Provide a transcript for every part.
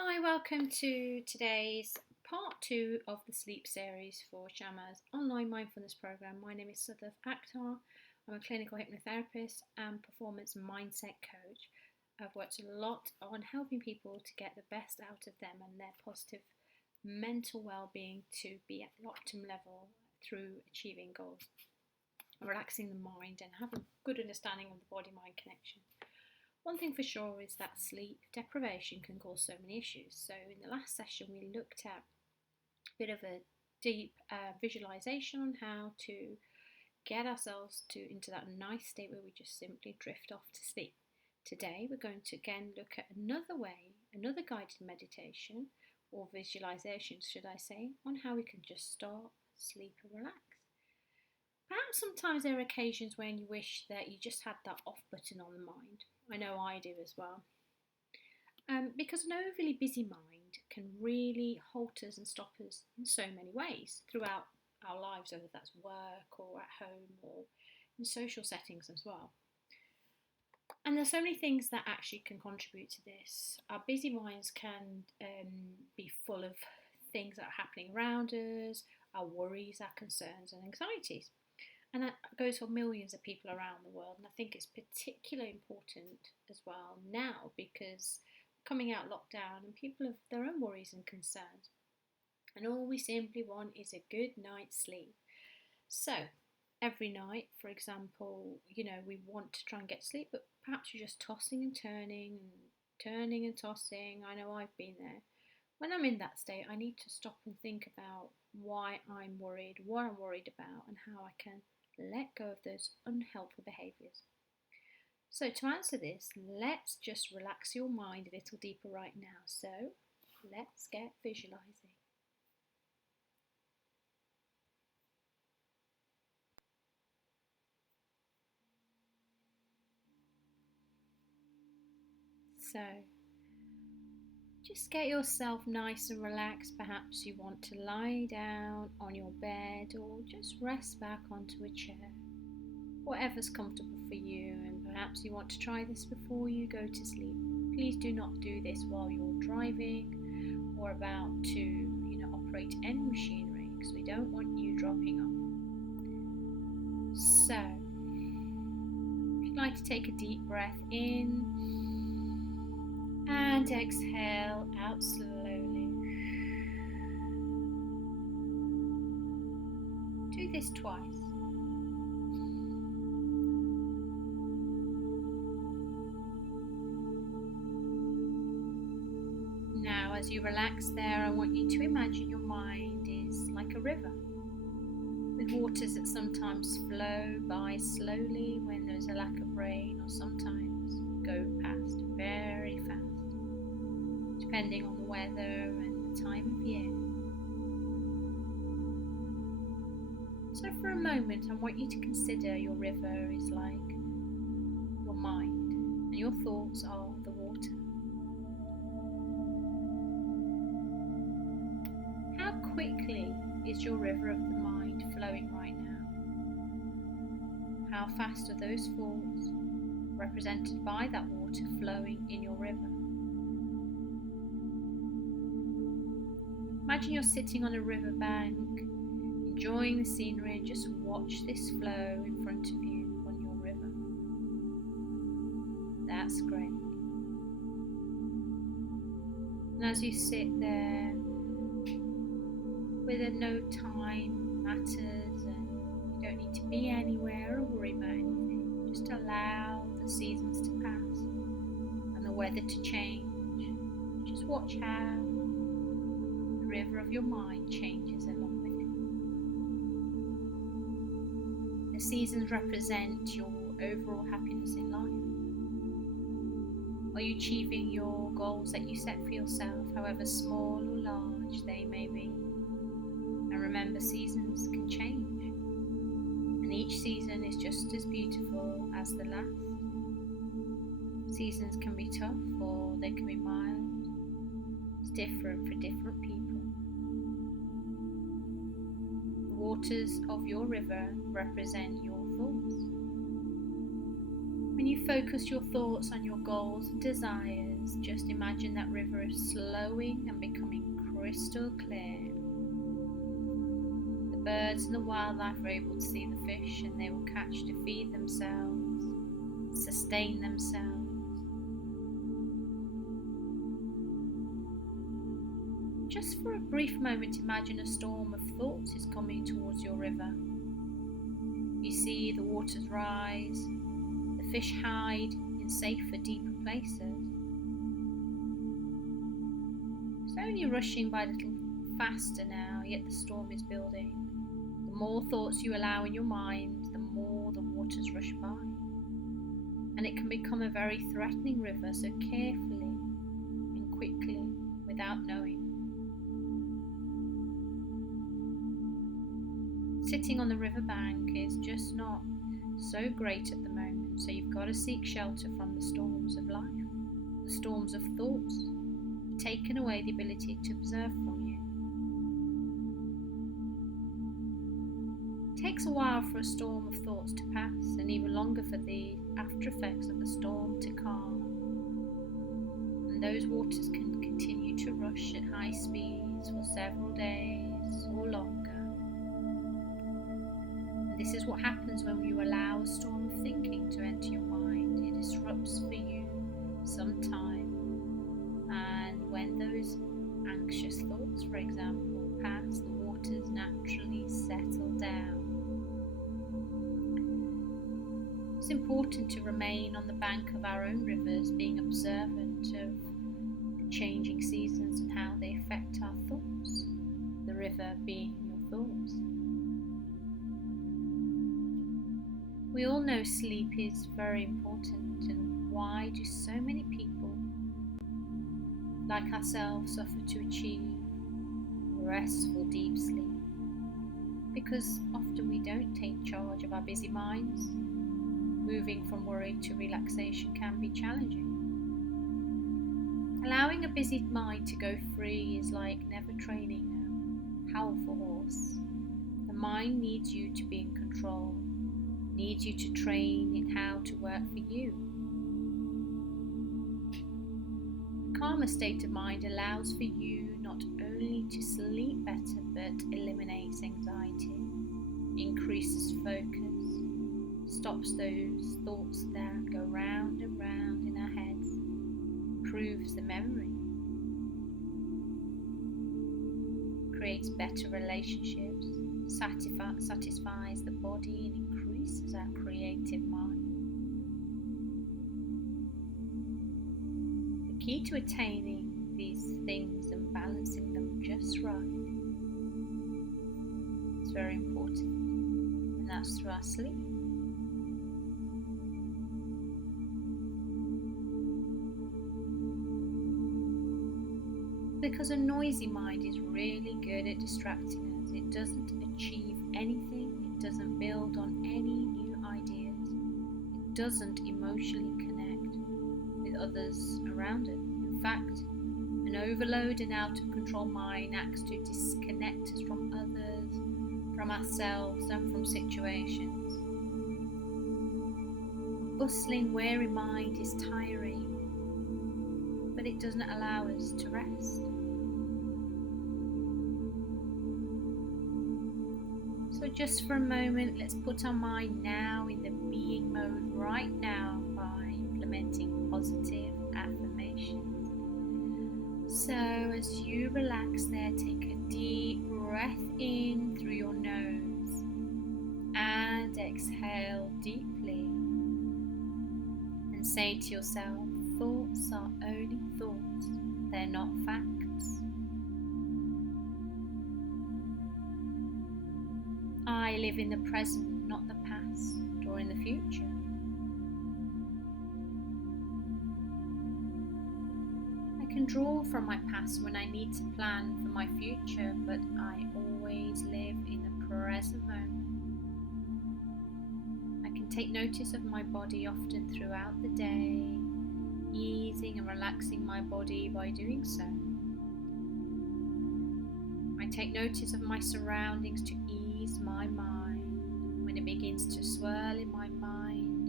Hi, welcome to today's part 2 of the sleep series for Shama's online mindfulness program. My name is Sadaf Akhtar. I'm a clinical hypnotherapist and performance mindset coach. I've worked a lot on helping people to get the best out of them and their positive mental well-being to be at the optimum level through achieving goals, relaxing the mind and having good understanding of the body-mind connection. One thing for sure is that sleep deprivation can cause so many issues. So in the last session we looked at a bit of a deep visualization on how to get ourselves into that nice state where we just simply drift off to sleep. Today we're going to again look at another way, another guided meditation or visualization should I say, on how we can just stop, sleep and relax. Perhaps sometimes there are occasions when you wish that you just had that off button on the mind. I know I do as well. Because an overly busy mind can really halt us and stop us in so many ways throughout our lives, whether that's work or at home or in social settings as well. And there's so many things that actually can contribute to this. Our busy minds can be full of things that are happening around us, our worries, our concerns and anxieties. And that goes for millions of people around the world. And I think it's particularly important as well now because coming out lockdown and people have their own worries and concerns. And all we simply want is a good night's sleep. So every night, for example, we want to try and get sleep, but perhaps you're just tossing and turning and tossing. I know I've been there. When I'm in that state, I need to stop and think about why I'm worried, what I'm worried about, and how I can let go of those unhelpful behaviours. So to answer this, let's just relax your mind a little deeper right now. So let's get visualising. So just get yourself nice and relaxed. Perhaps you want to lie down on your bed or just rest back onto a chair. Whatever's comfortable for you, and perhaps you want to try this before you go to sleep. Please do not do this while you're driving or about to operate any machinery because we don't want you dropping off. So if you'd like to take a deep breath in and exhale out slowly. Do this twice. Now, as you relax there, I want you to imagine your mind is like a river with waters that sometimes flow by slowly when there's a lack of rain or sometimes go past very fast, depending on the weather and the time of year. So for a moment, I want you to consider your river is like your mind and your thoughts are the water. How quickly is your river of the mind flowing right now? How fast are those thoughts, represented by that water, flowing in your river? Imagine you're sitting on a riverbank, enjoying the scenery, and just watch this flow in front of you on your river. That's great. And as you sit there, whether no time matters and you don't need to be anywhere or worry about anything, just allow the seasons to pass and the weather to change. Just watch how the river of your mind changes along with it. The seasons represent your overall happiness in life. Are you achieving your goals that you set for yourself, however small or large they may be? And remember, seasons can change, and each season is just as beautiful as the last. Seasons can be tough or they can be mild. It's different for different people. The waters of your river represent your thoughts. When you focus your thoughts on your goals and desires, just imagine that river is slowing and becoming crystal clear. The birds and the wildlife are able to see the fish, and they will catch to feed themselves, sustain themselves. Just for a brief moment, imagine a storm of thoughts is coming towards your river. You see the waters rise, the fish hide in safer, deeper places. It's only rushing by a little faster now, yet the storm is building. The more thoughts you allow in your mind, the more the waters rush by. And it can become a very threatening river, so carefully and quickly, without knowing. Sitting on the riverbank is just not so great at the moment, so you've got to seek shelter from the storms of life. The storms of thoughts have taken away the ability to observe from you. It takes a while for a storm of thoughts to pass, and even longer for the after effects of the storm to calm. And those waters can continue to rush at high speeds for several days or longer. This is what happens when you allow a storm of thinking to enter your mind. It disrupts for you some time, and when those anxious thoughts, for example, pass, the waters naturally settle down. It's important to remain on the bank of our own rivers, being observant of the changing seasons and how they affect our thoughts, the river being your thoughts. We all know sleep is very important, and why do so many people like ourselves suffer to achieve restful deep sleep? Because often we don't take charge of our busy minds. Moving from worry to relaxation can be challenging. Allowing a busy mind to go free is like never training a powerful horse. The mind needs you to be in control, needs you to train it how to work for you. A calmer state of mind allows for you not only to sleep better, but eliminates anxiety, increases focus, stops those thoughts that go round and round in our heads, improves the memory, creates better relationships, satisfies the body, and increases our creative mind. The key to attaining these things and balancing them just right is very important, and that's through our sleep. Because a noisy mind is really good at distracting us. It doesn't achieve anything, it doesn't build on any new ideas, it doesn't emotionally connect with others around it. In fact, an overload and out of control mind acts to disconnect us from others, from ourselves, and from situations. A bustling, weary mind is tiring, but it doesn't allow us to rest. So just for a moment, let's put our mind now in the being mode right now by implementing positive affirmations. So as you relax there, take a deep breath in through your nose and exhale deeply, and say to yourself, thoughts are only thoughts, they're not facts. I live in the present, not the past or in the future. I can draw from my past when I need to plan for my future, but I always live in the present moment. I can take notice of my body often throughout the day, easing and relaxing my body by doing so. I take notice of my surroundings to ease my mind when it begins to swirl in my mind.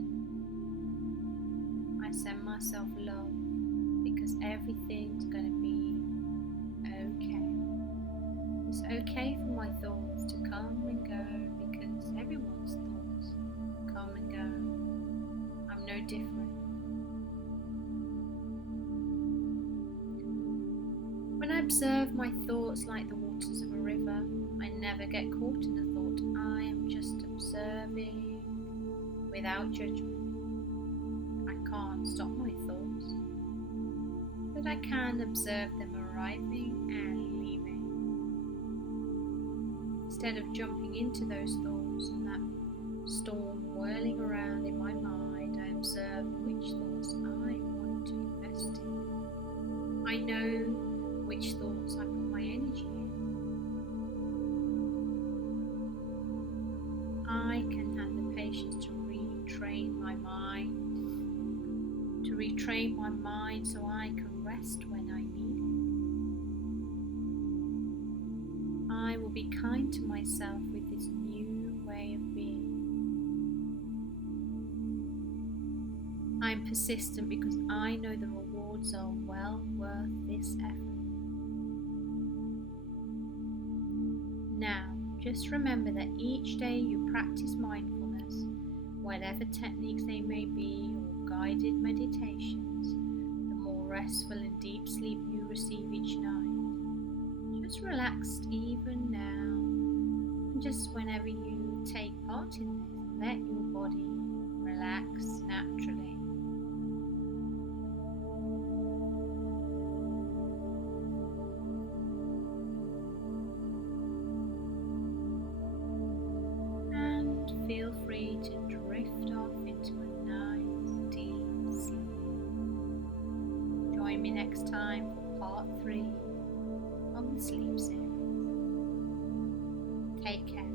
I send myself love because everything's going to be okay. It's okay for my thoughts to come and go because everyone's thoughts come and go. I'm no different. When I observe my thoughts like the waters of a river, I never get caught in the thought. I am just observing without judgment. I can't stop my thoughts, but I can observe them arriving and leaving. Instead of jumping into those thoughts and that storm whirling around in my mind, I observe which thoughts I want to invest in. I know which thoughts I put my energy in. I can have the patience to retrain my mind so I can rest when I need it. I will be kind to myself with this new way of being. I'm persistent because I know the rewards are well worth this effort. Now, just remember that each day you practice mindfulness, whatever techniques they may be, or guided meditations, the more restful and deep sleep you receive each night. Just relax even now, and just whenever you take part in this, let your body relax naturally. Feel free to drift off into a nice deep sleep. Join me next time for part 3 of the sleep series. Take care.